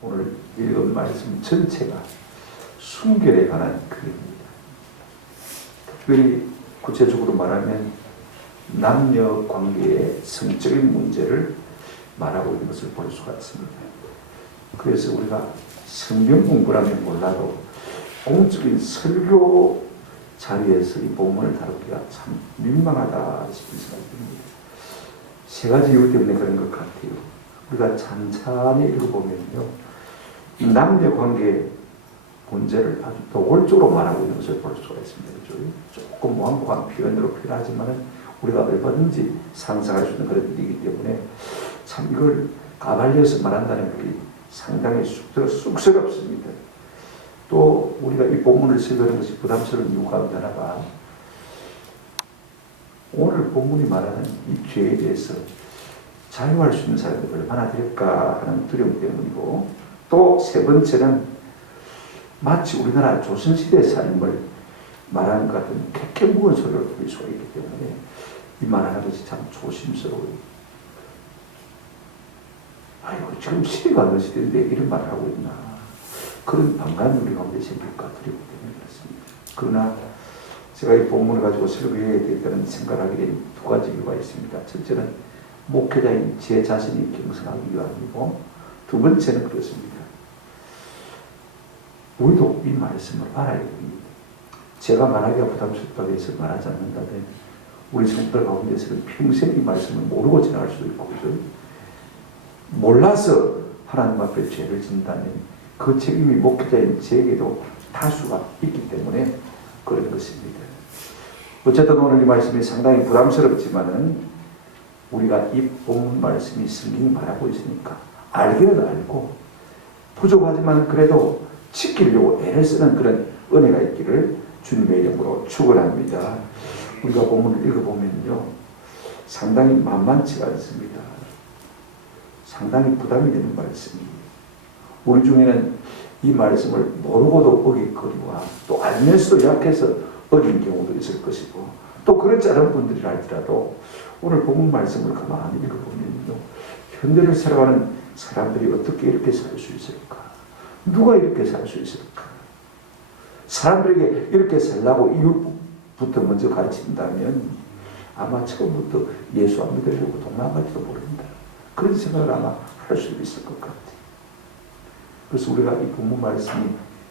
오늘 읽은 말씀 전체가 순결에 관한 글입니다. 특별히 구체적으로 말하면 남녀 관계의 성적인 문제를 말하고 있는 것을 볼 수가 있습니다. 그래서 우리가 성경 공부라면 몰라도 공적인 설교 자리에서 이 본문을 다루기가 참 민망하다 싶은 생각이 듭니다. 세 가지 이유 때문에 그런 것 같아요. 우리가 찬찬히 읽어보면요, 남녀 관계 문제를 아주 노골적으로 말하고 있는 것을 볼 수가 있습니다. 그렇죠? 조금 완고한 표현으로 표현하지만 우리가 얼마든지 상상할 수 있는 그런 일이기 때문에 참 이걸 까발려서 말한다는 것이 상당히 쑥스럽습니다. 또 우리가 이 본문을 설교하는 것이 부담스러운 이유가 하나가 오늘 본문이 말하는 이 죄에 대해서 자유할 수 있는 사람들이 얼마나 될까 하는 두려움 때문이고, 또 세 번째는 마치 우리나라 조선시대의 삶을 말하는 것 같은 객게 무거운 소리를 들을 수가 있기 때문에 이 말하는 것이 참 조심스러워요. 아이고, 지금 시대가 어느 시대인데 이런 말을 하고 있나. 그런 반감이 우리 가운데 생길까 두려움 때문에 그렇습니다. 그러나 제가 이 본문을 가지고 설교해야 되겠다는 생각을 하게 된 두 가지 이유가 있습니다. 첫째는 목회자인 제 자신이 경성하기 위함이고, 두 번째는 그렇습니다. 우리도 이 말씀을 알아야 됩니다. 제가 말하기가 부담스럽다고 해서 말하지 않는다면 우리 성도들 가운데서는 평생 이 말씀을 모르고 지나갈 수도 있고, 그죠? 몰라서 하나님 앞에 죄를 진다면 그 책임이 목회자인 제게도 다수가 있기 때문에 그런 것입니다. 어쨌든 오늘 이 말씀이 상당히 부담스럽지만은 우리가 이 본문 말씀이 성경이 말하고 있으니까 알기는 알고 부족하지만 그래도 지키려고 애를 쓰는 그런 은혜가 있기를 주님의 이름으로 축원합니다. 우리가 본문을 읽어보면요, 상당히 만만치가 않습니다. 상당히 부담이 되는 말씀이에요. 우리 중에는 이 말씀을 모르고도 어깃거리와 또 알면서도 약해서 어긴 경우도 있을 것이고, 또 그렇지 않은 분들이 할지라도 오늘 본문 말씀을 가만히 읽어보면요, 현대를 살아가는 사람들이 어떻게 이렇게 살 수 있을까? 누가 이렇게 살 수 있을까? 사람들에게 이렇게 살라고 이유부터 먼저 가르친다면 아마 처음부터 예수 안 믿으려고 도망갈지도 모릅니다. 그런 생각을 아마 할 수도 있을 것 같아요. 그래서 우리가 이 본문 말씀이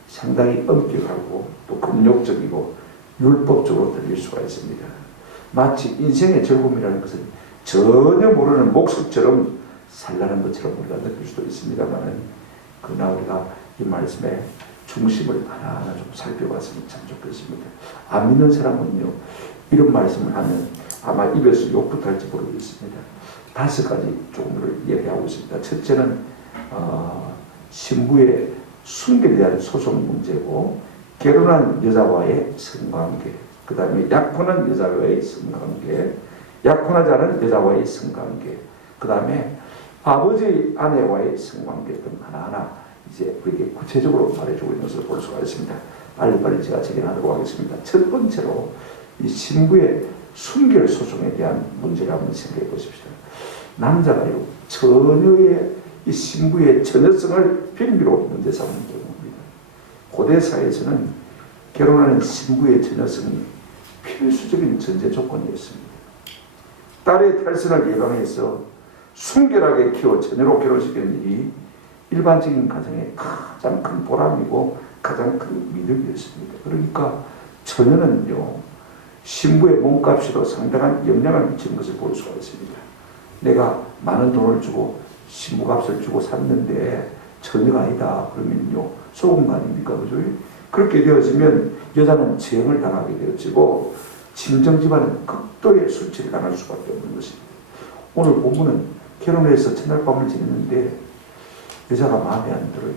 상당히 엄격하고 또 금욕적이고 율법적으로 들릴 수가 있습니다. 마치 인생의 즐거움이라는 것은 전혀 모르는 목석처럼 살라는 것처럼 우리가 느낄 수도 있습니다만, 그러나 우리가 이 말씀의 중심을 하나하나 좀 살펴봤으면 참 좋겠습니다. 안 믿는 사람은요, 이런 말씀을 하면 아마 입에서 욕부터 할지 모르겠습니다. 5가지 종류를 얘기하고 있습니다. 첫째는 신부의 순결에 대한 소송 문제고, 결혼한 여자와의 성관계, 그 다음에 약혼한 여자와의 성관계, 약혼하지 않은 여자와의 성관계, 그 다음에 아버지 아내와의 성관계 등 하나하나 이제 우리에게 구체적으로 말해주고 있는 것을 볼 수가 있습니다. 빨리빨리 제가 적어나가도록 하겠습니다. 첫 번째로 이 신부의 순결 소송에 대한 문제를 한번 생각해 보십시다. 남자가요, 처녀의 이 신부의 처녀성을 빌미로 문제 삼는 경우입니다. 고대 사회에서는 결혼하는 신부의 처녀성이 필수적인 전제 조건이었습니다. 딸의 탈선을 예방해서 순결하게 키워 처녀로 결혼시키는 일이 일반적인 가정의 가장 큰 보람이고 가장 큰 미덕이었습니다. 그러니까 처녀는요, 신부의 몸값으로 상당한 영향을 미치는 것을 볼 수가 있습니다. 내가 많은 돈을 주고 신부값을 주고 샀는데 처녀가 아니다 그러면요, 속은 거 아닙니까? 그죠? 그렇게 되어지면 여자는 재형을 당하게 되어지고 친정집안은 극도의 수치를 당할 수밖에 없는 것입니다. 오늘 본문은 결혼해서 첫날 밤을 지냈는데 여자가 마음에 안 들어요.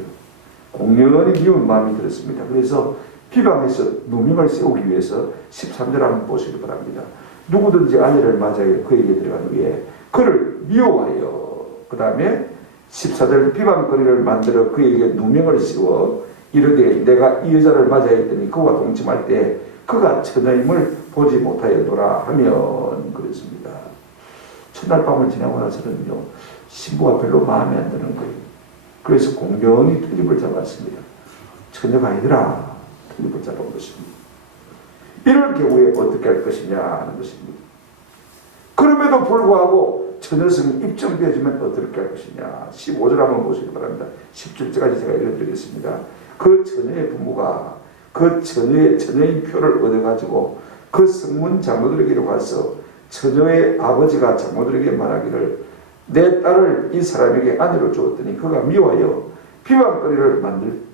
공연히 미운 마음이 들었습니다. 그래서 비방해서 누명을 세우기 위해서 13절 한번 보시기 바랍니다. 누구든지 아내를 맞아야 그에게 들어간 후에 그를 미워하여, 그 다음에 14절 비방거리를 만들어 그에게 누명을 씌워 이르되 내가 이 여자를 맞아야 했더니 그와 동침할 때 그가 처녀임을 보지 못하였노라 하면 그랬습니다. 첫날 밤을 지나고 나서는요, 신부가 별로 마음에 안 드는 거예요. 그래서 공연히 트집을 잡았습니다. 처녀가 아니더라. 트집을 잡은 것입니다. 이럴 경우에 어떻게 할 것이냐 하는 것입니다. 그럼에도 불구하고 처녀성이 입증되어지면 어떻게 할 것이냐. 15절 한번 보시기 바랍니다. 17절까지 제가 읽어드리겠습니다. 그 처녀의 부모가 그 처녀의 표를 얻어가지고 그 성문 장로들에게로 가서 처녀의 아버지가 장로들에게 말하기를 내 딸을 이 사람에게 아내로 주었더니 그가 미워하여 비방거리를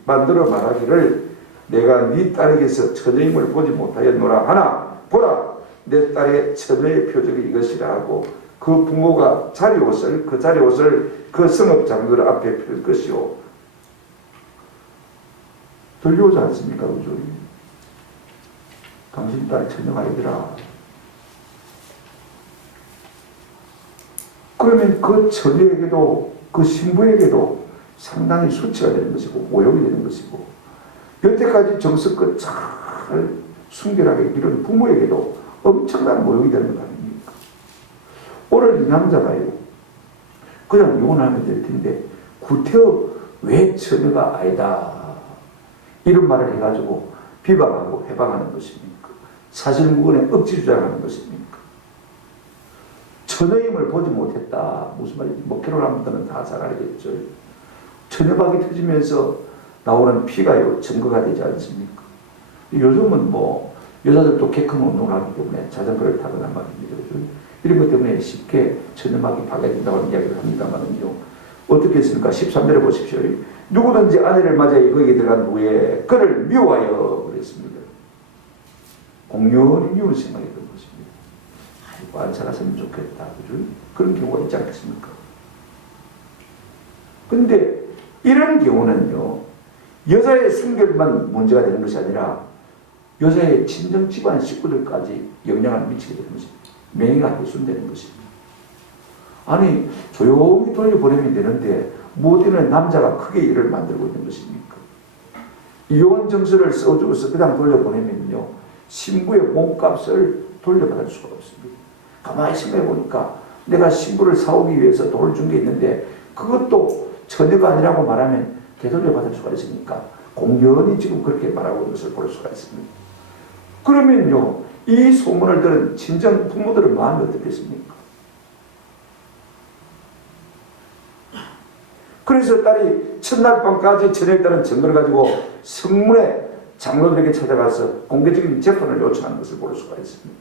만들어 말하기를 내가 네 딸에게서 처녀임을 보지 못하였노라 하나 보라 내 딸의 처녀의 표적이 이것이라 하고 그 부모가 자리옷을 그 성읍 장로들 앞에 펼 것이요. 들려오지 않습니까? 그죠? 당신 딸 처녀가 아니더라. 그러면 그 처녀에게도 그 신부에게도 상당히 수치가 되는 것이고 모욕이 되는 것이고 여태까지 정성껏 잘 순결하게 기른 부모에게도 엄청난 모욕이 되는 것 아닙니까? 오늘 이 남자가요 그냥 이혼하면 될 텐데 구태여 왜 처녀가 아니다 이런 말을 해가지고 비방하고 해방하는 것입니까? 사실무근에 억지 주장하는 것입니까? 처녀임을 보지 못했다. 무슨 말인지 뭐 결혼하면 다 잘 알겠죠. 처녀박이 터지면서 나오는 피가요 증거가 되지 않습니까? 요즘은 뭐 여자들도 개큰 운동을 하기 때문에 자전거를 타거나 말입니다. 이런 것 때문에 쉽게 처녀박이 파괴된다고 이야기를 합니다만은요. 어떻게 했습니까? 13절에 보십시오. 누구든지 아내를 맞아 거기에 들어간 후에 그를 미워하여 그랬습니다. 공연히 미운 생각이 든 것입니다. 아이고 안 살았으면 좋겠다. 그죠? 그런 경우가 있지 않겠습니까? 근데 이런 경우는요. 여자의 순결만 문제가 되는 것이 아니라 여자의 친정 집안 식구들까지 영향을 미치게 되는 것입니다. 명예가 훼손되는 것입니다. 아니 조용히 돌려보내면 되는데 모든 남자가 크게 일을 만들고 있는 것입니까? 이혼 정서를 써주어서 그냥 돌려보내면요 신부의 몸값을 돌려받을 수가 없습니다. 가만히 생각해 보니까 내가 신부를 사오기 위해서 돈을 준 게 있는데 그것도 처녀가 아니라고 말하면 되돌려받을 수가 있으니까 공연히 지금 그렇게 말하고 있는 것을 볼 수가 있습니다. 그러면요 이 소문을 들은 친정 부모들은 마음이 어떻겠습니까? 그래서 딸이 첫날 밤까지 처녀에 따른 증거를 가지고 성문에 장로들에게 찾아가서 공개적인 재판을 요청하는 것을 볼 수가 있습니다.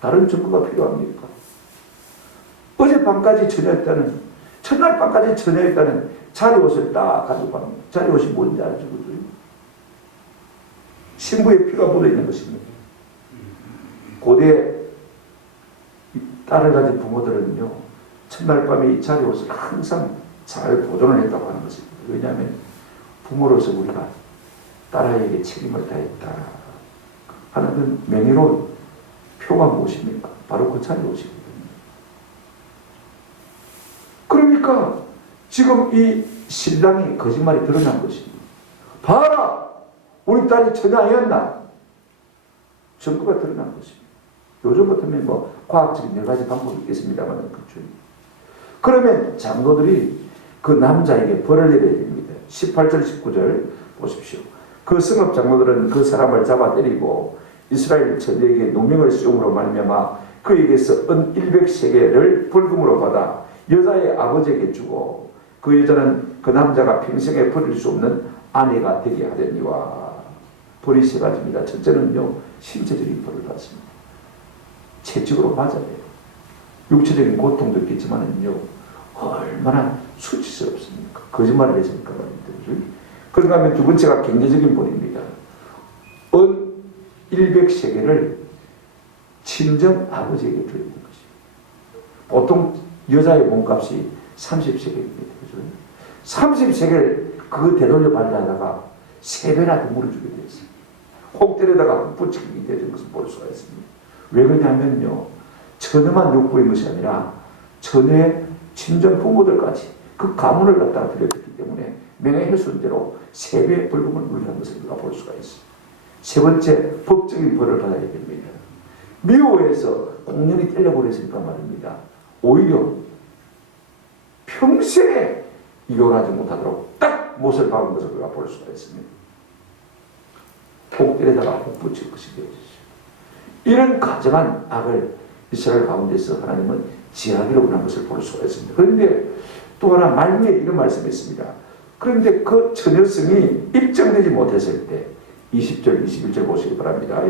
다른 증거가 필요합니까? 어젯밤까지 처녀였다는 첫날 밤까지 처녀였다는 자리옷을 딱 가지고 갑니다. 자리옷이 뭔지 알죠? 신부의 피가 묻어있는 것입니다. 고대 딸을 가진 부모들은요 첫날 밤에 이 자리옷을 항상 잘 보존을 했다고 하는 것입니다. 왜냐하면 부모로서 우리가 딸아이에게 책임을 다했다 하는 그 명예로운 표가 무엇입니까? 바로 그 자리옷이거든요. 그러니까 지금 이 신랑이 거짓말이 드러난 것입니다. 봐라! 우리 딸이 처녀 아니었나? 증거가 드러난 것입니다. 요즘 같으면 뭐 과학적인 여러 가지 방법이 있겠습니다만 그렇죠. 그러면 장로들이 그 남자에게 벌을 내려야 됩니다. 18절 19절 보십시오. 그 성읍 장로들은 그 사람을 잡아 때리고 이스라엘 처녀에게 누명을 씌움으로 말미암아 그에게서 은 100세겔을 벌금으로 받아 여자의 아버지에게 주고 그 여자는 그 남자가 평생에 버릴 수 없는 아내가 되게 하려니와. 벌이 세 가지입니다. 첫째는요 신체적인 벌을 받습니다. 채찍으로 맞아야 돼요. 육체적인 고통도 있겠지만은요 얼마나 수치스럽습니까? 거짓말을 했으니까 말입니다. 그런가 하면 두 번째가 경제적인 벌입니다. 은 100세겔을 친정 아버지에게 드리는 것이에요. 보통 여자의 몸값이 30세겔입니다. 30세겔 그거 되돌려 받으려다가 3배나 더 물어주게 되었어요. 혹 때려다가 헛부치기 되는 것을 볼 수가 있습니다. 왜 그러냐면요 처녀만 욕구인 것이 아니라 처녀의 친정 부모들까지 그 가문을 갖다가 들여줬기 때문에 명예훼손죄로 3배의 벌금을 물리는 것을 우리가 볼 수가 있어요. 세 번째 법적인 벌을 받아야 됩니다. 미워해서 공연히 때려버렸으니까 말입니다. 오히려 평생에 이혼하지 못하도록 딱 못을 박은 것을 우리가 볼 수가 있습니다. 폭들에다가 혹 붙일 것이 되어지죠. 이런 가정한 악을 이스라엘 가운데서 하나님은 지하기로 원한 것을 볼 수가 있습니다. 그런데 또 하나 말미에 이런 말씀이 있습니다. 그런데 그 처녀성이 입증되지 못했을 때 20절, 21절 보시기 바랍니다.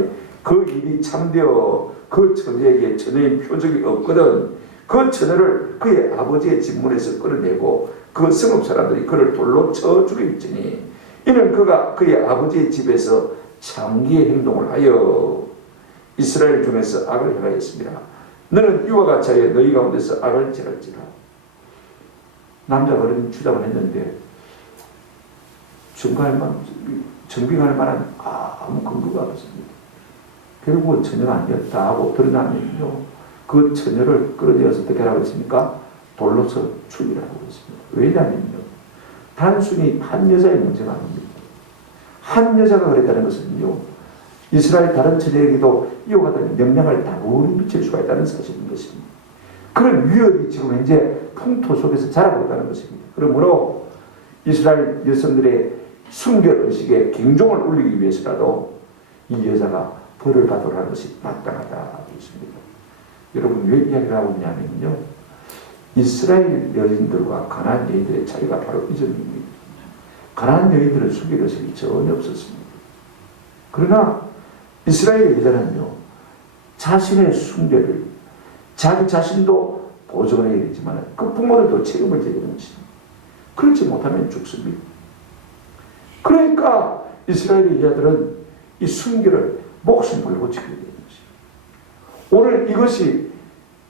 그 일이 참되어 그 처녀에게 처녀의 표적이 없거든 그 처녀를 그의 아버지의 집문에서 끌어내고 그 성읍 사람들이 그를 돌로 쳐 죽일지니 이는 그가 그의 아버지의 집에서 창기의 행동을 하여 이스라엘 중에서 악을 행하였습니다. 너는 이와 같이 하여 너희 가운데서 악을 지랄지라. 남자가 그런 주장을 했는데 정빙할 만한 아무 근거가 없습니다. 결국은 처녀가 아니었다 하고 드러나면요 그 처녀를 끌어내어서 어떻게 하라고 했습니까? 돌로서 죽이라고 했습니다. 왜냐면요 단순히 한 여자의 문제가 아닙니다. 한 여자가 그랬다는 것은요 이스라엘 다른 처녀에게도 이와 같은 영향을 다분히 미칠 수가 있다는 사실인 것입니다. 그런 위협이 지금 현재 풍토 속에서 자라고 있다는 것입니다. 그러므로 이스라엘 여성들의 순결의식에 경종을 울리기 위해서라도 이 여자가 벌을 받으라 하는 것이 마땅하다 했습니다. 여러분 왜 이야기를 하고 있냐면요 이스라엘 여인들과 가나안 여인들의 차이가 바로 이 점입니다. 가나안 여인들은 순결의식이 전혀 없었습니다. 그러나 이스라엘 여자는요 자신의 순결을 자기 자신도 보존해야 되지만 그 부모들도 책임을 져야 되는 것입니다. 그렇지 못하면 죽습니다. 그러니까 이스라엘 여자들은 이 순결을 목숨 걸고 지켜야 되는 것입니다. 오늘 이것이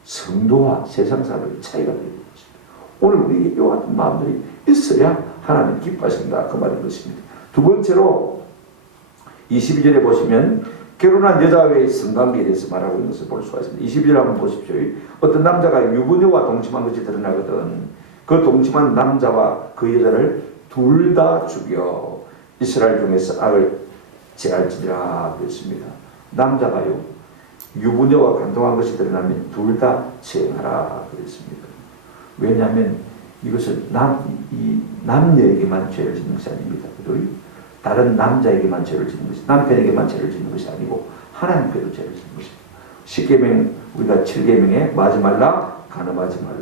성도와 세상 사람의 차이가 되는 것입니다. 오늘 우리에게 이와 같은 마음들이 있어야 하나님 기뻐하신다 그 말인 것입니다. 두 번째로 22절에 보시면 결혼한 여자와의 성관계에 대해서 말하고 있는 것을 볼 수가 있습니다. 22절 한번 보십시오. 어떤 남자가 유부녀와 동침한 것이 드러나거든 그 동침한 남자와 그 여자를 둘 다 죽여 이스라엘 중에서 악을 제할지니라 그랬습니다. 남자가요 유부녀와 간통한 것이 드러나면 둘 다 체행하라 그랬습니다. 왜냐하면 이것은 남녀에게만 죄를 짓는 것이 아닙니다. 다른 남자에게만 죄를 짓는 것이 남편에게만 죄를 짓는 것이 아니고 하나님께도 죄를 짓는 것입니다. 10계명 우리가 7계명에 마지 말라 간음하지 말라.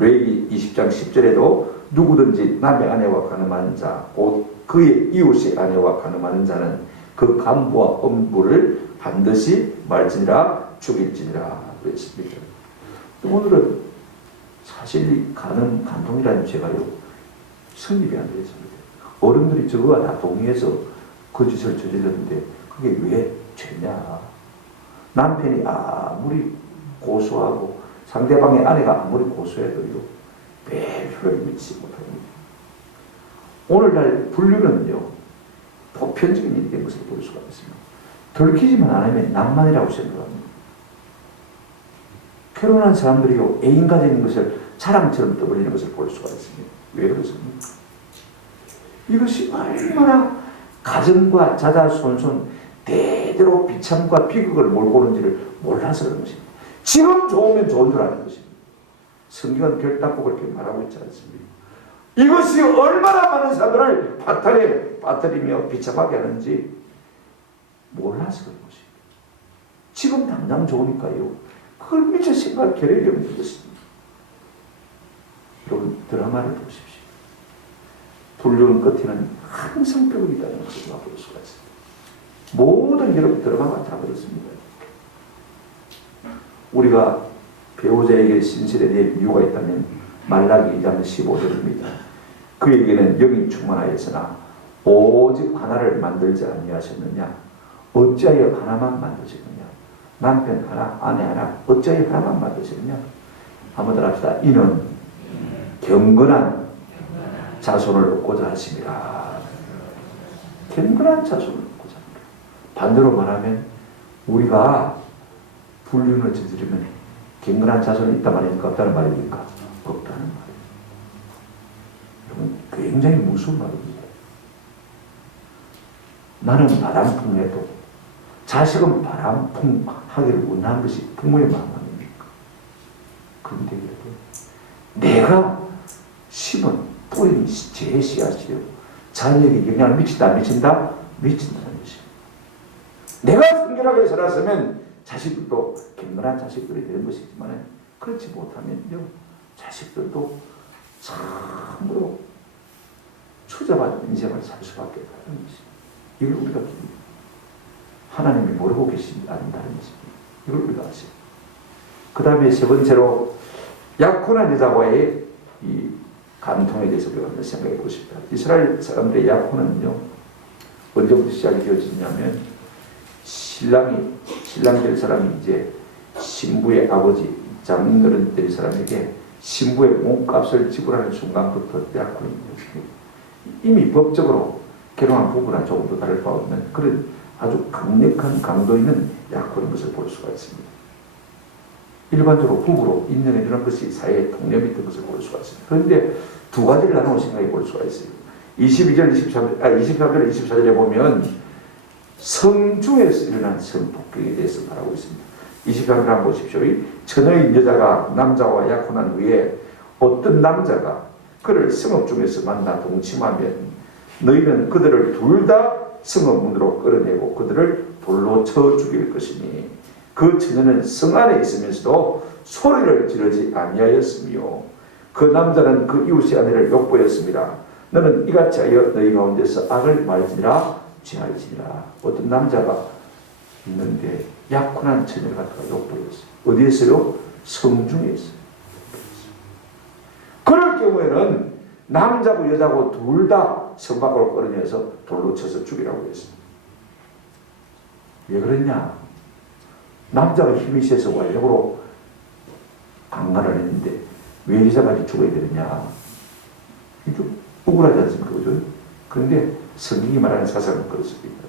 레위기 20장 10절에도 누구든지 남의 아내와 간음하는 자 곧 그의 이웃의 아내와 간음하는 자는 그 간부와 엄부를 반드시 말지니라 죽일지니라 그랬습니다. 오늘은 사실 간통이라는 죄가요 성립이 안 되었습니다. 어른들이 저거와 다 동의해서 그 짓을 저질렀는데 그게 왜 죄냐? 남편이 아무리 고소하고 상대방의 아내가 아무리 고소해도요 별표를 미치지 못합니다. 오늘날 불륜은요 보편적인 일이 된 것을 볼 수가 있습니다. 들키지만 안 하면 낭만이라고 생각합니다. 결혼한 사람들이요 애인 가지는 것을 자랑처럼 떠벌리는 것을 볼 수가 있습니다. 왜 그렇습니까? 이것이 얼마나 가정과 자자손손 대대로 비참과 비극을 몰고 오는지를 몰라서 그런 것입니다. 지금 좋으면 좋은 줄 아는 것입니다. 성경은 결단코 그렇게 말하고 있지 않습니다. 이것이 얼마나 많은 사람들을 파탄에 빠뜨리며 비참하게 하는지 몰라서 그런 것입니다. 지금 당장 좋으니까요. 그걸 미처 생각 결의를 없는 것입니다. 여러분 드라마를 보십시오. 불륜 끝에는 항상 벽이 있다는 것을 볼 수가 있습니다. 모든 여러분 드라마가 다 그렇습니다. 우리가 배우자에게 신실해야 될 이유가 있다면 말라기 2장 15절입니다. 그에게는 영이 충만하였으나 오직 하나를 만들지 아니하셨느냐? 어찌하여 하나만 만드셨느냐? 남편 하나, 아내 하나, 어찌하여 하나만 만드셨느냐? 한번 합시다. 이는 경건한 자손을 얻고자 하심이라. 경건한 자손을 얻고자 합니다. 반대로 말하면 우리가 불륜을 저지르면 경건한 자손이 있단 말입니까? 없다는 말입니까? 없다는 말이에요. 여러분 굉장히 무서운 말입니다. 나는 바람풍해도 자식은 바람풍하기를 원하는 것이 부모의 마음 아닙니까? 그런데 여러분 내가 심은 뿌린 제 씨앗이요. 자녀에게 영향을 미친다, 안 미친다? 미친다는 것이에요. 내가 순결하게 살았으면 자식들도 경건한 자식들이 되는 것이지만 그렇지 못하면요, 자식들도 참으로 추잡한 인생을 살 수밖에 없다는 것이에요. 이걸 우리가 하나님이 모르고 계시지 않는다는 것입니다. 이걸 우리가 아시죠. 그 다음에 세 번째로 약혼한 여자와의 이 간통에 대해서 우리가 한번 생각해 보십시다. 이스라엘 사람들의 약혼은요, 언제부터 시작이 되어지냐면 신랑 될 사람이 이제 신부의 아버지 장인어른 될 사람에게 신부의 몸값을 지불하는 순간부터 약혼이 되었습니다. 이미 법적으로 결혼한 부부나 조금 더 다를 바 없는 그런 아주 강력한 강도 있는 약혼인 것을 볼 수가 있습니다. 일반적으로 부부로 인정해주는 것이 사회의 통념이 있던 것을 볼 수가 있습니다. 그런데 두 가지를 나누어 생각해 볼 수가 있어요. 23절, 24절에 보면 성중에서 일어난 성폭행에 대해서 말하고 있습니다. 24절을 한번 보십시오. 처녀인 여자가 남자와 약혼한 후에 어떤 남자가 그를 성읍 중에서 만나 동침하면 너희는 그들을 둘 다 성읍 문으로 끌어내고 그들을 돌로 쳐 죽일 것이니 그 처녀는 성 안에 있으면서도 소리를 지르지 아니하였으며 그 남자는 그 이웃의 아내를 욕보였습니다. 너는 이같이 하여 너희 가운데서 악을 말지니라 죄할지니라. 어떤 남자가 있는데 약혼한 처녀를 갖다가 욕보였어요. 어디에서요? 성중에서요. 그럴 경우에는 남자고 여자고 둘 다 성 밖으로 끌어내서 돌로 쳐서 죽이라고 했습니다. 왜 그랬냐? 남자가 힘이 세서 완력으로 강간을 했는데 왜 여자까지 죽어야 되느냐? 이게 좀 억울하지 않습니까? 그죠? 그런데 성경이 말하는 사상은 그렇습니다.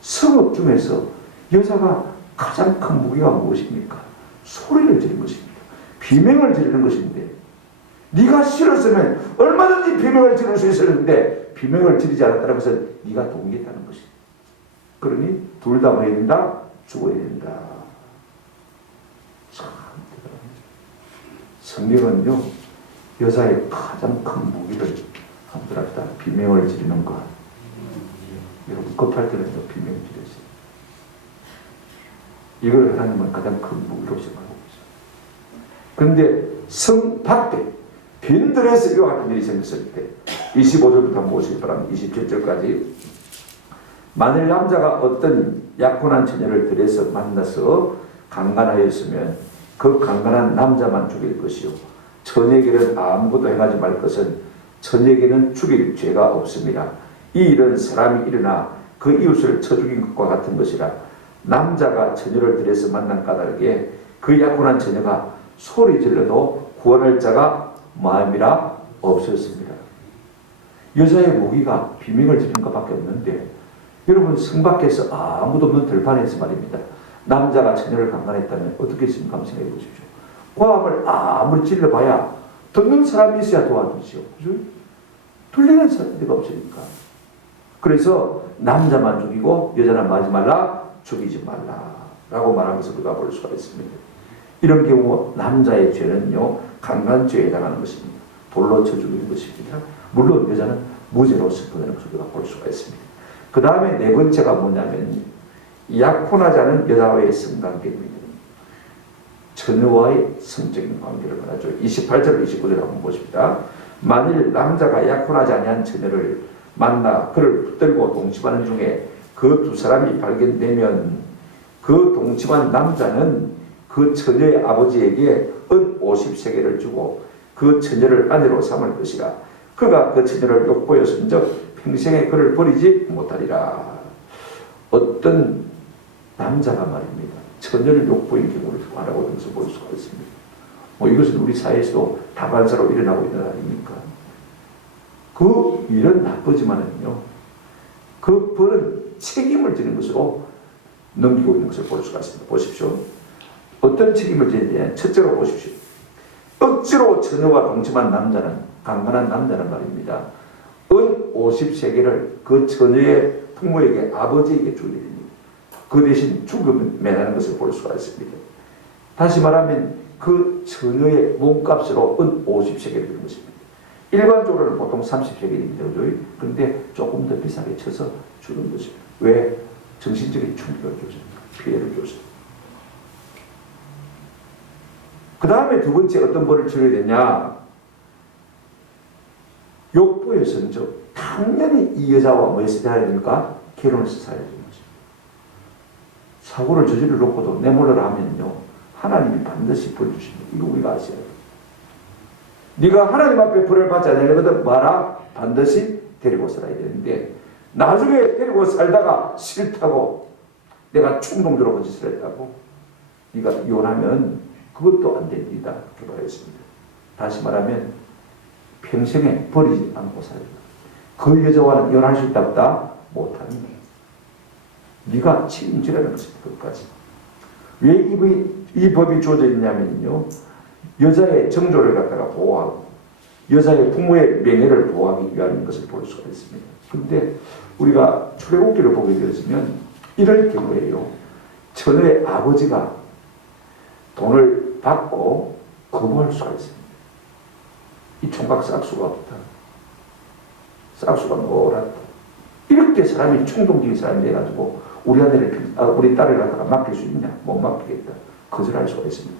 성읍 중에서 여자가 가장 큰 무기가 무엇입니까? 소리를 지르는 것입니다. 비명을 지르는 것인데 네가 싫었으면 얼마든지 비명을 지를 수 있었는데 비명을 지르지 않았다는 것은 네가 동의했다는 것입니다. 그러니 둘 다 뭐 해야 된다? 죽어야 된다. 참 대단합니다. 성경은요, 여자의 가장 큰 무기를 한번 합시다. 비명을 지르는 것. 여러분 급할 때는 비명 지르세요. 이걸 하나님은 가장 큰 무기로 생각하고 있어요. 그런데 성 밖에 빈들에서 이와 같은 일이 생겼을 때 25절부터 한번 보시기 바랍니다. 27절까지 만일 남자가 어떤 약혼한 처녀를 들여서 만나서 강간하였으면 그 강간한 남자만 죽일 것이요 처녀에게는 아무것도 행하지 말 것은 처녀에게는 죽일 죄가 없습니다. 이 일은 사람이 일어나 그 이웃을 쳐 죽인 것과 같은 것이라. 남자가 처녀를 들여서 만난 까닭에 그 약혼한 처녀가 소리 질러도 구원할 자가 마음이라 없었습니다. 여자의 무기가 비명을 지르는 것밖에 없는데 여러분 성 밖에서 아무도 없는 들판에서 말입니다. 남자가 처녀를 강간했다면 어떻게 했습니까? 한번 생각해 보십시오. 고함을 아무리 질러봐야 듣는 사람이 있어야 도와주죠. 그죠? 들리는 사람이 없으니까. 그래서 남자만 죽이고 여자는 마지 말라, 죽이지 말라 라고 말한 것을 우리가 볼 수가 있습니다. 이런 경우 남자의 죄는요 강간죄에 해당하는 것입니다. 돌로 쳐 죽이는 것입니다. 물론 여자는 무죄로 선포되는 것을 우리가 볼 수가 있습니다. 그 다음에 네 번째가 뭐냐면 약혼하지 않은 여자와의 성관계입니다. 처녀와의 성적인 관계를 말하죠. 28절 29절 한번 보십니다. 만일 남자가 약혼하지 아니한 처녀를 만나 그를 붙들고 동침하는 중에 그 두 사람이 발견되면 그 동침한 남자는 그 처녀의 아버지에게 은 50세겔을 주고 그 처녀를 아내로 삼을 것이라. 그가 그 처녀를 욕보였은즉 평생에 그를 버리지 못하리라. 어떤 남자가 말입니다. 처녀를 욕보인 경우를 말하고 있는 것을 볼 수가 있습니다. 이것은 우리 사회에서도 다반사로 일어나고 있는 아닙니까? 그 일은 나쁘지만은요, 그 벌은 책임을 지는 것으로 넘기고 있는 것을 볼 수가 있습니다. 보십시오. 어떤 책임을 지느냐. 첫째로 보십시오. 억지로 처녀와 동침한 남자는, 강간한 남자는 말입니다. 은 50세겔을 그 처녀의 부모에게, 아버지에게 주게 됩니다. 그 대신 죽음을 매하는 것을 볼 수가 있습니다. 다시 말하면 그 처녀의 몸값으로 은 50세겔을 주는 것입니다. 일반적으로는 보통 30세겔입니다. 그죠? 그런데 조금 더 비싸게 쳐서 주는 거죠. 왜? 정신적인 충격을 줘서, 피해를 줘서. 그 다음에 두 번째 어떤 벌을 줘야 되냐? 욕부에서는 당연히 이 여자와 뭐해서 해야 됩니까? 결혼해서 살아야 되는 거죠. 사고를 저지를 놓고도 내몰라라 하면요, 하나님이 반드시 벌 주십니다. 이거 우리가 아셔야 돼요. 네가 하나님 앞에 벌을 받지 않으려거든 마라. 반드시 데리고 살아야 되는데, 나중에 데리고 살다가 싫다고 내가 충동적으로 그 짓을 했다고 네가 이혼하면 그것도 안 됩니다. 그렇게 말했습니다. 다시 말하면 평생에 버리지 않고 살아야 된다. 그 여자와는 이혼할 수 있다 없다? 못합니다. 네가 책임지라는 것입니다. 끝까지. 왜 이 법이 주어져 있냐면요, 여자의 정조를 갖다가 보호하고 여자의 부모의 명예를 보호하기 위한 것을 볼 수가 있습니다. 그런데 우리가 출애굽기를 보게 되었으면 이럴 경우에요, 처녀의 아버지가 돈을 받고 거부할 수가 있습니다. 이 총각 싹수가 없다. 싹수가 놀았다. 이렇게 사람이 충동적인 사람이 돼가지고 우리 딸을 갖다가 맡길 수 있냐? 못 맡기겠다. 거절할 수가 있습니다.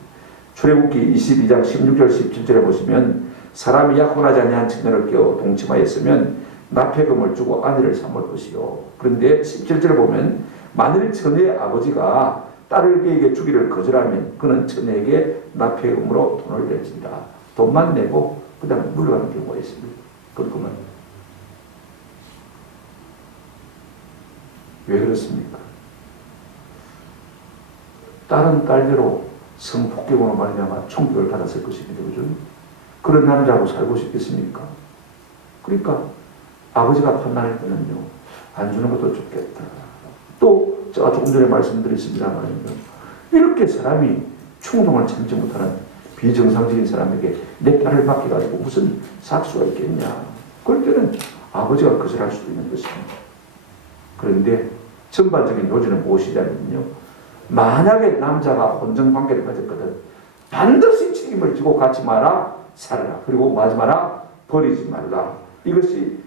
출애굽기 22장 16절 17절에 보시면 사람이 약혼하지 아니한 처녀를 깨어 동침하였으면 납폐금을 주고 아내를 삼을 것이요. 그런데 17절에 보면 만일 처녀의 아버지가 딸을 그에게 주기를 거절하면 그는 처녀에게 납폐금으로 돈을 내진다. 돈만 내고 그 다음에 물러가는 경우가 있습니다. 그렇구만. 왜 그렇습니까? 딸은 딸대로 성폭력으로 말미암아 총격을 받았을 것입니다. 그죠? 그런 남자하고 살고 싶겠습니까? 그러니까 아버지가 판단할 때는요, 안 주는 것도 좋겠다. 또 제가 조금 전에 말씀드렸습니다만, 이렇게 사람이 충동을 참지 못하는 비정상적인 사람에게 내 딸을 맡겨가지고 무슨 삭수가 있겠냐. 그럴 때는 아버지가 거절할 수도 있는 것입니다. 그런데 전반적인 요지는 무엇이냐면요, 만약에 남자가 혼정관계를 가졌거든 반드시 책임을 지고 같이 마라, 살아라. 그리고 마지 마라, 버리지 말라. 이것이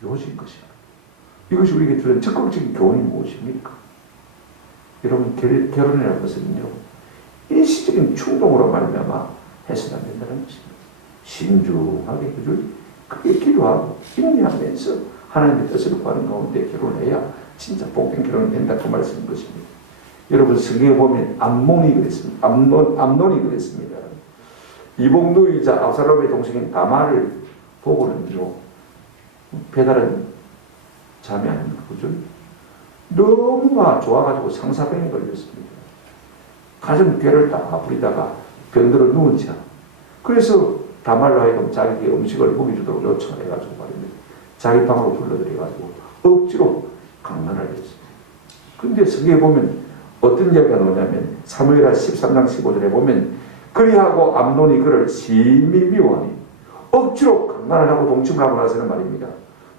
요지인 것입니다. 이것이 우리에게 주는 적극적인 교훈이 무엇입니까? 여러분, 결혼이라는 것은요, 일시적인 충동으로 말미암아 해서는 안 된다는 것입니다. 신중하게 크게 기도하고 인내하면서 하나님의 뜻을 구하는 가운데 결혼해야 진짜 복된 결혼이 된다, 그 말씀인 것입니다. 여러분, 성경에 보면 암논이 그랬습니다. 암논이 그랬습니다. 이복누이자 압살롬의 동생인 다말을 보고는요, 배달은 잠이 아닙니까? 그죠? 너무 좋아가지고 상사병에 걸렸습니다. 가슴 괴를 딱 부리다가 병들어 누운 자. 그래서 다말로 하여금 자기에게 음식을 먹여주도록 요청을 해가지고 말입니다. 자기 방으로 불러들여가지고 억지로 강간을 했습니다. 그런데 성경에 보면 어떤 이야기가 나오냐면 사무엘하 13장 15절에 보면 그리하고 암논이 그를 심히 미워하니 억지로 강간을 하고 동침을 하고 나서는 말입니다.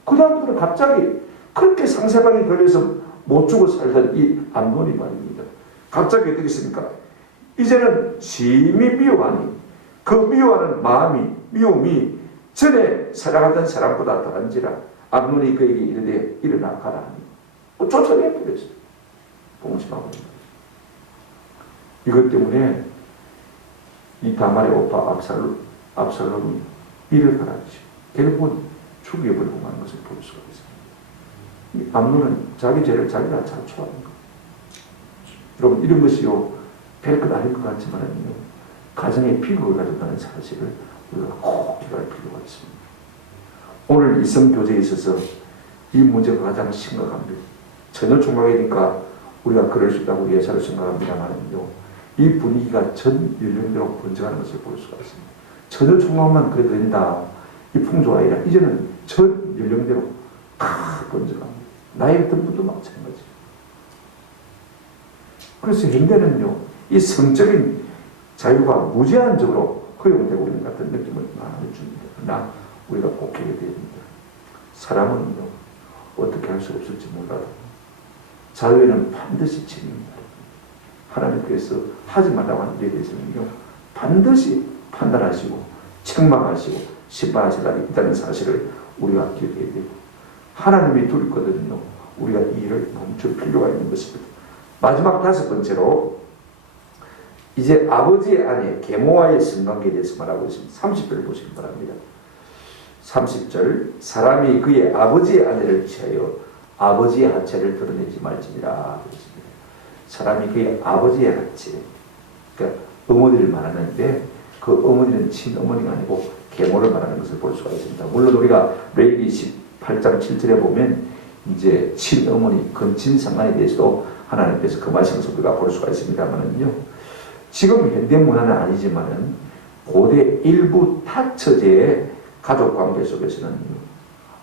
그 다음부터는 갑자기 그렇게 상대방이 걸려서 못 죽어 살던 이 암논이 말입니다. 갑자기 어떻게 했습니까? 이제는 심히 미워하니 그 미워하는 미움이 전에 살아가던 사람보다 더한지라 암논이 그에게 이르되 일어나 가라 하니 쫓아내버렸어요. 동침하고 이것 때문에 이 다말의 오빠 압살롬이 이를 가라앉히고 결국은 죽여버리고 마는 것을 볼 수가 있습니다. 이 암논은 자기 죄를 자기가 자초하는 것. 여러분, 이런 것이요, 별것 아닐 것 같지만요, 가정의 비극을 가져가는 사실을 우리가 꼭 기도할 필요가 있습니다. 오늘 이성교제에 있어서 이 문제가 가장 심각합니다. 전혀 총각이니까 우리가 그럴 수 있다고 예사를 생각합니다만요, 이 분위기가 전 연령대로 번져가는 것을 볼 수가 있습니다. 전혀 총각만 그래도 된다, 이 풍조가 아니라 이제는 전 연령대로 다 번져갑니다. 나이 든 분도 마찬가지죠. 그래서 현대는요, 이 성적인 자유가 무제한적으로 허용되고 있는 것 같은 느낌을 많이 줍니다. 그러나 우리가 꼭 해야 됩니다. 사람은요, 어떻게 할 수 없을지 몰라도 자유에는 반드시 책임입니다. 하나님께서 하지 말라고 하는 일에 대해서는요, 반드시 판단하시고 책망하시고 심판하실 날이 있다는 사실을 우리가 기억해야 되고, 하나님이 둘 거거든요. 우리가 이 일을 멈출 필요가 있는 것입니다. 마지막 다섯 번째로 이제 아버지의 아내 계모와의 성관계에 대해서 말하고 있습니다. 30절을 보시기 바랍니다. 30절, 사람이 그의 아버지의 아내를 취하여 아버지의 하체를 드러내지 말지니라. 사람이 그의 아버지의 하체, 그러니까 어머니를 말하는데 그 어머니는 친어머니가 아니고 계모를 말하는 것을 볼 수가 있습니다. 물론 우리가 레위기 18장 7절에 보면 이제 친어머니, 근친상간에 대해서도 하나님께서 금하시면서 우리가 볼 수가 있습니다만은요, 지금 현대문화는 아니지만은 고대 일부 타처제의 가족관계 속에서는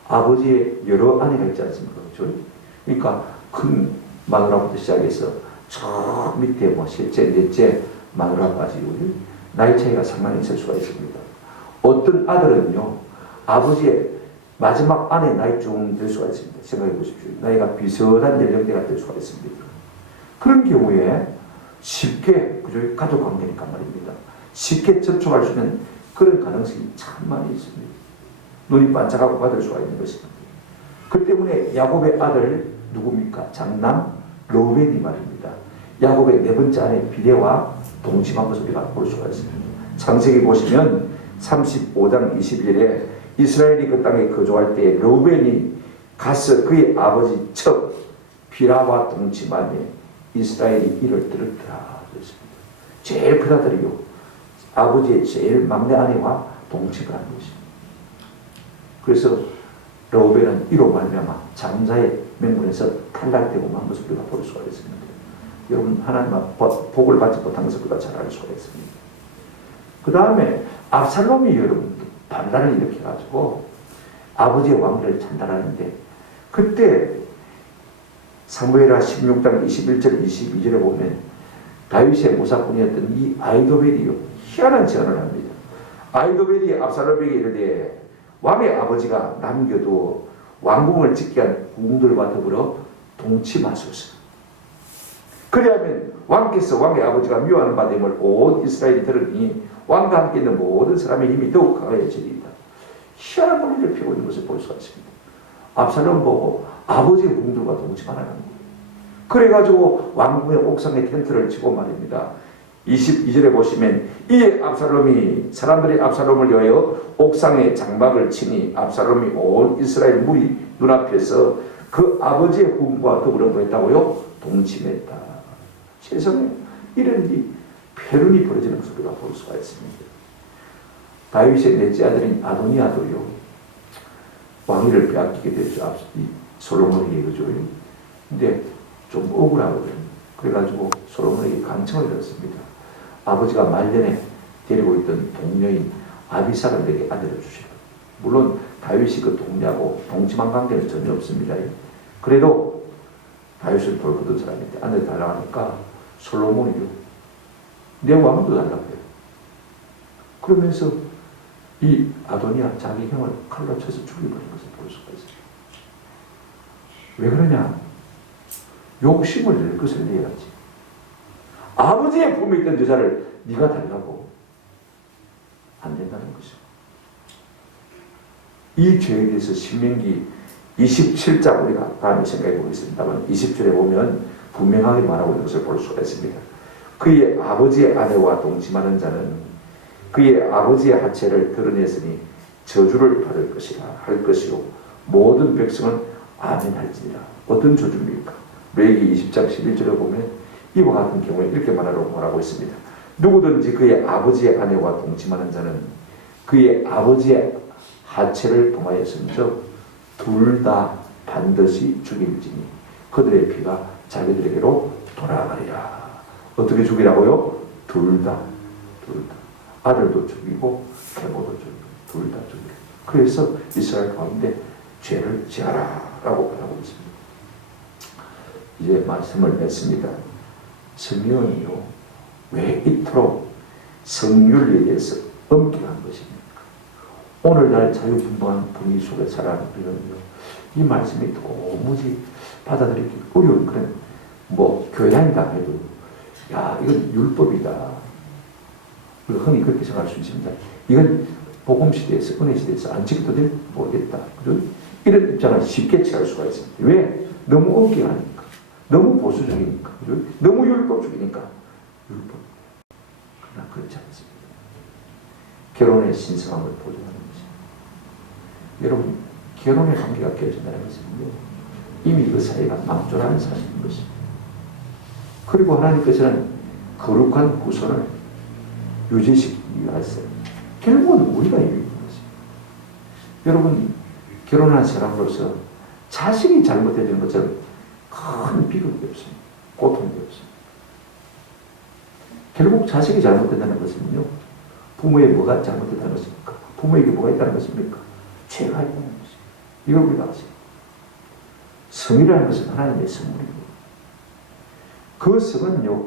아버지의 여러 아내가 있지 않습니까? 그렇죠? 그러니까 큰 마누라부터 시작해서 저 밑에 뭐 셋째, 넷째 마누라까지 나이 차이가 상당히 있을 수가 있습니다. 어떤 아들은요, 아버지의 마지막 아내 나이쯤 될 수가 있습니다. 생각해 보십시오. 나이가 비슷한 연령대가 될 수가 있습니다. 그런 경우에 쉽게, 그죠? 가족 관계니까 말입니다. 쉽게 접촉할 수 있는 그런 가능성이 참 많이 있습니다. 눈이 반짝하고 받을 수가 있는 것입니다. 그 때문에 야곱의 아들 누굽니까? 장남 르우벤이 말입니다. 야곱의 네 번째 아내 비레와 동침한 것을 우리가 볼 수가 있습니다. 창세기 보시면 35장 21절에 이스라엘이 그 땅에 거주할 때 르우벤이 가서 그의 아버지 첩 비라와 동침하며 이스라엘이 이를 들었더라. 그랬습니다. 제일 큰 아들이요, 아버지의 제일 막내 아내와 동침을 한 것입니다. 그래서 르우벤은 이로 말미암아 장자의 명분에서 탈락되고 만 것을 우리가 볼 수가 있습니다. 여러분, 하나님 복을 받지 못한 것을 우리가 잘 알 수가 있습니다. 그 다음에 압살롬이 여러분 반란을 일으켜가지고 아버지의 왕위를 찬탈하는데, 그때 사무엘하 16장 21절 22절에 보면 다윗의 모사꾼이었던 이 아히도벨이요, 희한한 제안을 합니다. 아히도벨이 압살롬에게 이르되 왕의 아버지가 남겨두어 왕궁을 짓게 한 궁들과 더불어 동침하소서. 그리하면 왕께서 왕의 아버지가 미워하는 바 됨을 온 이스라엘이 들으니 왕과 함께 있는 모든 사람의 힘이 더욱 강해지리이다. 희한한 논리를 펴고 있는 것을 볼 수가 있습니다. 압살롬 보고 아버지의 궁들과 동침하라는 거예요. 그래가지고 왕궁의 옥상에 텐트를 치고 말입니다. 22절에 보시면 이에 압살롬이 사람들이 압살롬을 위하여 옥상에 장막을 치니 압살롬이 온 이스라엘 무리 눈앞에서 그 아버지의 궁과 더불어 뭐했다고요? 동침했다. 세상에 이런 일이 폐륜이 벌어지는 것을 우리가 볼 수가 있습니다. 다윗의 넷째 아들인 아도니아도요, 왕위를 빼앗기게 되죠. 솔로몬에게, 그죠? 근데 좀 억울하거든요. 그래가지고 솔로몬에게 간청을 드렸습니다. 아버지가 말년에 데리고 있던 동료인 아비삭을 내게 아들을 주시라. 물론 다윗이 그 동료하고 동침한 관계는 전혀 없습니다. 그래도 다윗을 돌보던 사람한테 아들 달라고 하니까 솔로몬이요, 내 왕도 달라고 해요. 그러면서 이 아도니아 자기 형을 칼로 쳐서 죽여버린 것을 볼 수가 있어요. 왜 그러냐? 욕심을 낼 것을 내야지. 아버지의 품에 있던 여자를 네가 달라고 안 된다는 것이죠. 이 죄에 대해서 신명기 27장 우리가 다음에 생각해 보겠습니다만 20절에 보면 분명하게 말하고 있는 것을 볼 수가 있습니다. 그의 아버지의 아내와 동침하는 자는 그의 아버지의 하체를 드러냈으니 저주를 받을 것이라 할 것이요 모든 백성은 아멘 할지니라. 어떤 저주입니까? 레위기 20장 11절에 보면 이와 같은 경우에 이렇게 말하고 있습니다. 누구든지 그의 아버지의 아내와 동침하는 자는 그의 아버지의 하체를 동하였은즉 둘 다 반드시 죽일지니 그들의 피가 자기들에게로 돌아가리라. 어떻게 죽이라고요? 둘 다. 아들도 죽이고 계모도 죽이고 둘 다 죽이고. 그래서 이스라엘 가운데 죄를 지하라 라고 말하고 있습니다. 이제 말씀을 맺습니다. 성경은요, 왜 이토록 성윤리에 대해서 엄격한 것입니까? 오늘날 자유분방한 분위기 속에 살아가는 우리는요, 이 말씀이 도무지 받아들이기 어려운 그런 교회 다닌다 해도 야 이건 율법이다. 우리가 흔히 그렇게 생각할 수 있습니다. 이건 복음 시대에서, 은혜 시대에서 안 지켜도 될 모르겠다. 이런 입장을 쉽게 취할 수가 있습니다. 왜? 너무 엄격하니까. 너무 보수적이니까. 너무 율법적이니까. 율법. 그러나 그렇지 않습니다. 결혼의 신성함을 보존하는 것입니다. 여러분, 결혼의 관계가 깨어진다는 것은요, 이미 그 사이가 망조라는 사실인 것입니다. 그리고 하나님께서는 거룩한 후손을 유지시키기 위해서 결국은 우리가 이기는 것입니다. 여러분, 결혼한 사람으로서 자식이 잘못되는 것처럼 큰 비극이 없습니다. 고통이 없습니다. 결국 자식이 잘못된다는 것은요, 부모의 뭐가 잘못됐다는 것입니까? 부모에게 뭐가 있다는 것입니까? 죄가 있다는 것입니다. 이걸 우리가 아세요. 성이라는 것은 하나님의 선물이고, 그 성은요,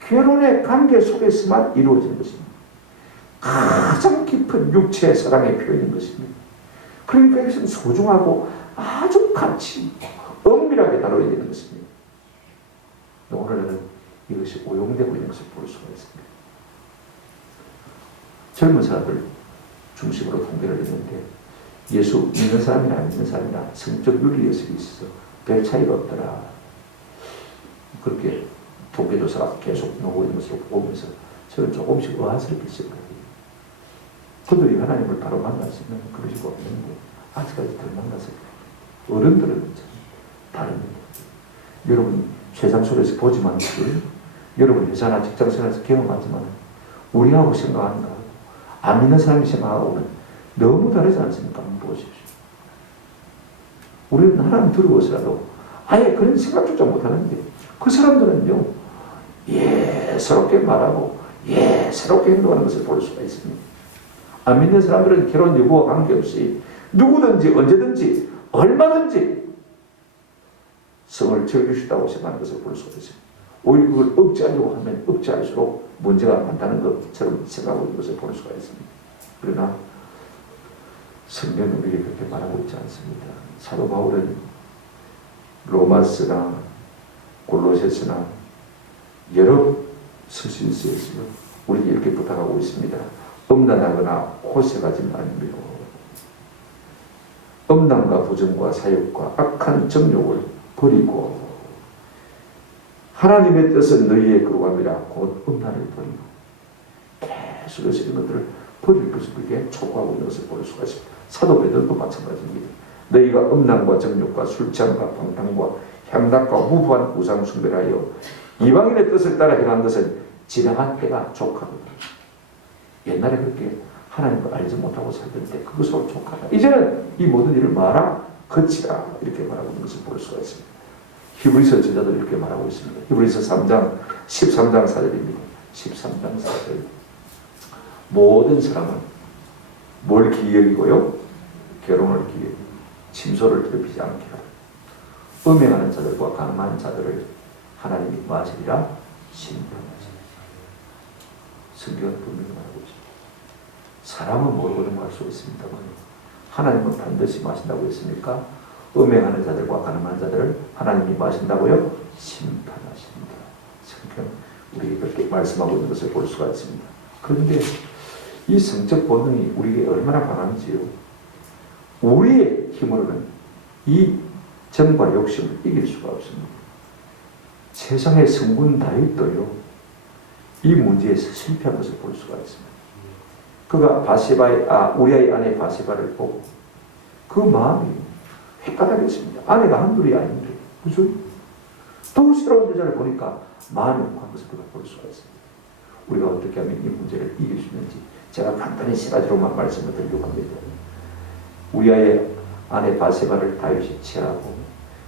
결혼의 관계 속에서만 이루어지는 것입니다. 가장 깊은 육체의 사랑의 표현인 것입니다. 그러니까 이것은 소중하고 아주 가치 있고 엄밀하게 다뤄야 되는 것입니다. 오늘은 이것이 오용되고 있는 것을 볼 수가 있습니다. 젊은 사람들 중심으로 통계를 했는데 예수 믿는 사람이나 안 믿는 사람이나 성적 윤리의식이 있어서 별 차이가 없더라. 그렇게 통계조사가 계속 나오고 있는 것을 보면서 저는 조금씩 의아스럽게 생각해요. 그들이 하나님을 바로 만났으면 그럴 수가 없는데 아직까지 덜 만나서 어른들은 다릅니다. 여러분 세상속에서 보지만 여러분 회사나 직장생활에서 경험하지만 우리하고 생각하는 거하고 안 믿는 사람이 생각하고는 너무 다르지 않습니까? 한번 보십시오. 우리는 하나님 두려워서라도 아예 그런 생각조차 못하는데 그 사람들은요 예스럽게 말하고 예스럽게 행동하는 것을 볼 수가 있습니다. 안 믿는 사람들은 결혼 여부와 관계없이 누구든지 언제든지 얼마든지 성을 즐길 수 있다고 생각하는 것을 볼 수가 있습니다. 오히려 그걸 억제하려고 하면 억제할수록 문제가 많다는 것처럼 생각하고 있는 것을 볼 수가 있습니다. 그러나 성경은 우리에게 그렇게 말하고 있지 않습니다. 사도 바울은 로마서나 골로새서나 여러 서신서에서 우리에게 이렇게 부탁하고 있습니다. 음란하거나 호색하지 말며 음란과 부정과 사욕과 악한 정욕을 버리고 하나님의 뜻은 너희의 거룩함이라 곧 음란을 버리고 계속해서 이런 것들을 버릴 것을 그렇게 촉구하고 있는 것을 볼 수가 있습니다. 사도 베드로도 마찬가지입니다. 너희가 음란과 정욕과 술 취함과 방탕과 향락과 무부한 우상 숭배를 하여 이방인의 뜻을 따라 행한 것은 지나간 때가 족하거든. 옛날에 그렇게 하나님을 알지 못하고 살던 때 그것으로 족하다. 이제는 이 모든 일을 말아 거치라 이렇게 말하고 있는 것을 볼 수가 있습니다. 히브리서 저자도 이렇게 말하고 있습니다. 히브리서 3장 13장 4절입니다. 13장 4절 모든 사람은 뭘 기여기고요? 결혼을 기여기고 침소를 더럽히지 않게 하라. 음행하는 자들과 가늠한 자들을 하나님이 마시리라 심판하시리라. 성경은 분명히 말하고 있습니다. 사람은 모르고는 말 수 있습니다만 하나님은 반드시 마신다고 했습니까? 음행하는 자들과 가늠한 자들을 하나님이 마신다고요? 심판하십니다. 성경 우리에게 그렇게 말씀하고 있는 것을 볼 수가 있습니다. 그런데 이 성적 본능이 우리에게 얼마나 강한지요. 우리의 힘으로는 이 정과 욕심을 이길 수가 없습니다. 세상의 성군 다윗도요 이 문제에서 실패한 것을 볼 수가 있습니다. 그가 우리아의 아내 바세바를 보고 그 마음이 헷갈렸습니다. 아내가 한둘이 아닌데 그죠? 더 새로운 여자를 보니까 마음이 욱한 것을 그가 볼 수가 있습니다. 우리가 어떻게 하면 이 문제를 이길 수 있는지 제가 간단히 세 가지로만 말씀을 드리려고 합니다. 우리아의 아내 바세바를 다윗이 취하고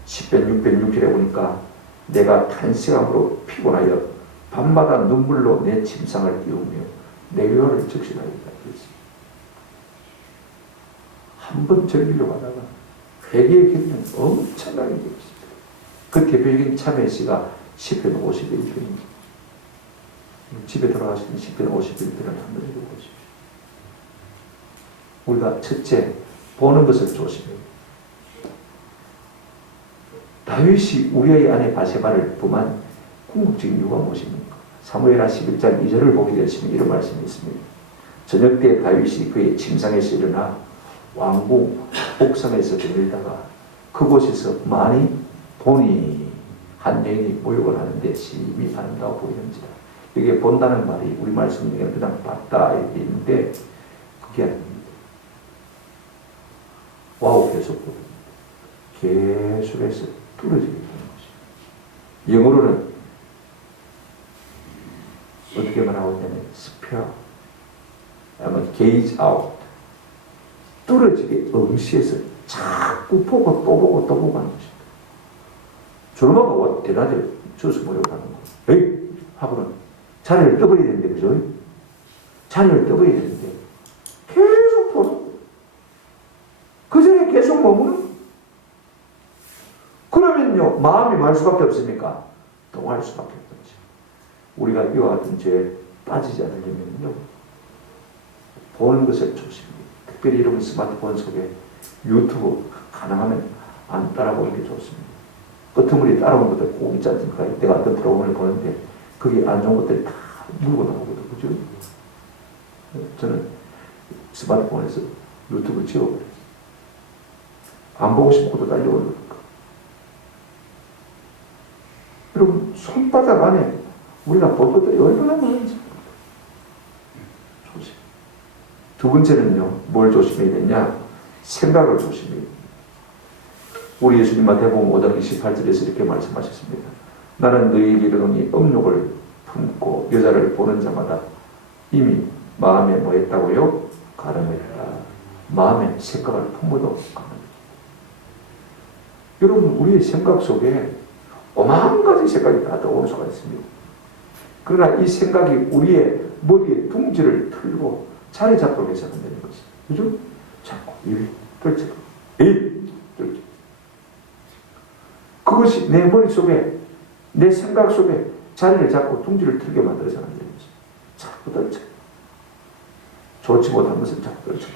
10편 606절에 보니까 내가 탄식함으로 피곤하여 밤마다 눈물로 내 침상을 띄우며 내 요를 적신하였다. 한 번 즐기려고 하다가 회개의 경륜은 엄청나게 되었습니다. 그 대표적인 참회 시가 10편 51편입니다. 집에 돌아가시는 10편 51편을 한번 읽어보십시오. 우리가 첫째 보는 것을 조심해요. 다윗이 우리아의 아내 바세바를 범한 궁극적인 이유가 무엇입니까? 사무엘하 11장 2절을 보게 되시면 이런 말씀이 있습니다. 저녁 때 다윗이 그의 침상에서 일어나 왕궁 옥상에서 들다가 그곳에서 많이 보니 한 여인이 모욕을 하는데 심히 아름다워 보이는지라. 이게 본다는 말이 우리 말씀 중에 그냥 봤다 이렇게 있는데 그게 아닙니다. 와우 계속 계속해서 뚫어지게 되는 것이죠. 영어로는 어떻게 말하고 있냐면 스페어 아니면 게이지 아웃, 뚫어지게 응시해서 자꾸 보고 또 보고 또 보고 하는 것입니다. 저놈아가 대낮에 저서 모욕하는 거예요. 에이! 하고는 자리를 떠버려야 되는데, 그죠? 자리를 떠버려야 되는데 계속 보는 거예요. 그 전에 계속 머무는. 그러면요 마음이 말 수밖에 없습니까? 동할 수밖에 없는 거죠. 우리가 이와 같은 죄에 빠지지 않으려면요 보는 것을 조심해요. 특별히 이런 스마트폰 속에 유튜브 가능하면 안 따라보는 게 좋습니다. 끄트머리 따라오는 것들 꼭 있지 않습니까? 내가 어떤 프로그램을 보는데 그게 안 좋은 것들이 다 물고 나오거든요. 그죠? 저는 스마트폰에서 유튜브 지워버려요. 안 보고 싶고도 달려오니까. 여러분 손바닥 안에 우리가 볼 것들이 얼마나 많은지 조심. 두 번째는요 뭘 조심해야 되냐? 생각을 조심해야 됩니다. 우리 예수님 마태복음 5장 28절에서 이렇게 말씀하셨습니다. 나는 너희에게 이르노니 음욕을 품고 여자를 보는 자마다 이미 마음에 뭐 했다고요? 가늠했다. 마음에 생각을 품어도 가늠했다. 여러분 우리의 생각 속에 오만 가지 생각이 다 떠오를 수가 있습니다. 그러나 이 생각이 우리의 머리에 둥지를 틀고 자리 잡도록 해서 안 되는 것이죠. 그죠? 자꾸 일, 떨치고, 일, 떨치고. 그것이 내 머릿속에, 내 생각 속에 자리를 잡고 둥지를 틀게 만들어서 안 되는 것이죠. 자꾸 떨치고. 좋지 못한 것은 자꾸 떨치고.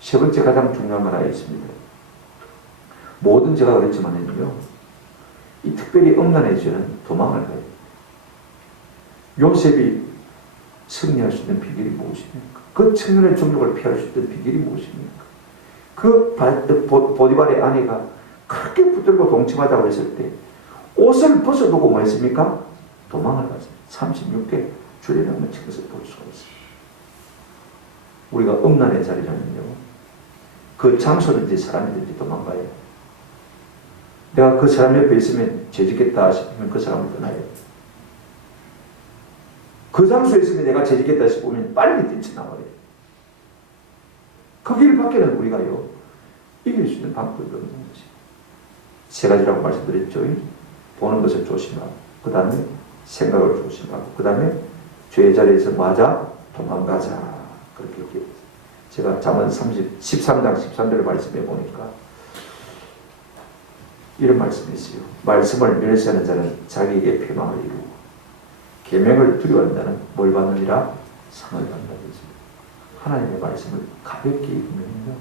세 번째 가장 중요한 건 하나 있습니다. 모든 제가 그랬지만요, 이 특별히 음란의 죄는 도망을 가요. 요셉이 승리할 수 있는 비결이 무엇입니까? 그 청년의 종족을 피할 수 있는 비결이 무엇입니까? 그 보디발의 아내가 그렇게 붙들고 동침하자고 했을 때 옷을 벗어두고 뭐 했습니까? 도망을 갔어요. 36대 주례명을 책에서 볼 수가 있어요. 우리가 음란의 자리라면요, 그 장소든지 사람이든지 도망가요. 내가 그 사람 옆에 있으면 죄짓겠다 싶으면 그 사람을 떠나요. 그 장소에 있으면 내가 죄짓겠다 싶으면 빨리 뛰쳐나와요. 그 길 밖에는 우리가요 이길 수 있는 방법이 없는 것이 세 가지라고 말씀드렸죠. 보는 것을 조심하고, 그 다음에 생각을 조심하고, 그 다음에 죄의 자리에서 맞아 도망가자. 그렇게 얘기했어요. 제가 잠언 13장 13절을 말씀해 보니까 이런 말씀이 있어요. 말씀을 멸시하는 자는 자기에게 패망을 이루고 계명을 두려워하는 자는 뭘 받느니라? 상을 받는다고 했습니다. 하나님의 말씀을 가볍게 읽으면요,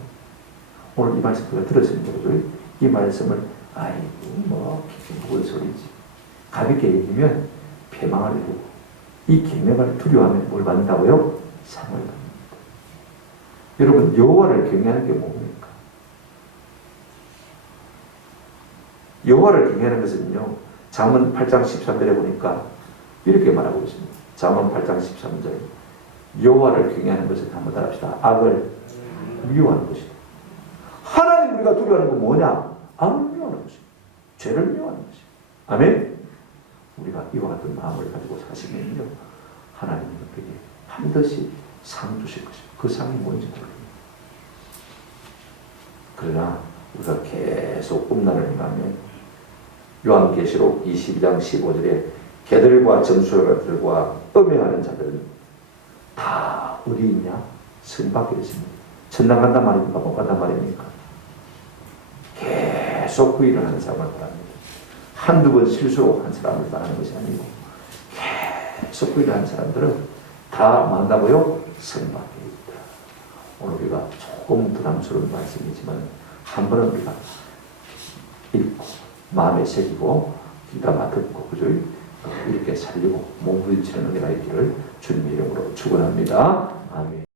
오늘 이 말씀 제가 들었습니다. 이 말씀을 아이고 뭐 무슨 소리지, 가볍게 읽으면 패망을 이루고 이 계명을 두려워하면 뭘 받는다고요? 상을 받는다. 여러분 여호와를 경외하는 게 뭡니까? 여호와를 경외하는 것은요, 잠언 8장 13절에 보니까 이렇게 말하고 있습니다. 잠언 8장 13절. 여호와를 경외하는 것은 한번 따라합시다. 악을 미워하는 것이다. 하나님 우리가 두려워하는 건 뭐냐? 악을 미워하는 것이다. 죄를 미워하는 것이다. 아멘? 우리가 이와 같은 마음을 가지고 사시면요, 하나님은 우리에게 반드시 상 주실 것입니다. 그 상이 뭔지 모릅니다. 그러나 우리가 계속 음란을 행하면 요한계시록 22장 15절에 개들과 점술가들과 음행하는 자들은 다 어디 있냐? 성 밖에 있습니다. 천당 간단 말입니까? 못 간단 말입니까? 계속 그 일을 하는 사람을 말합니다. 한두 번 실수로 한 사람을 말하는 것이 아니고 계속 그 일을 하는 사람들은 다 만나고요, 성 밖에 있다. 오늘 우리가 조금 부담스러운 말씀이지만 한 번은 우리가 읽고 마음에 새기고 귀담아 듣고, 그죠? 이렇게 살리고 몸부림치는 은혜가 있기를 주님의 이름으로 축원합니다. 아멘.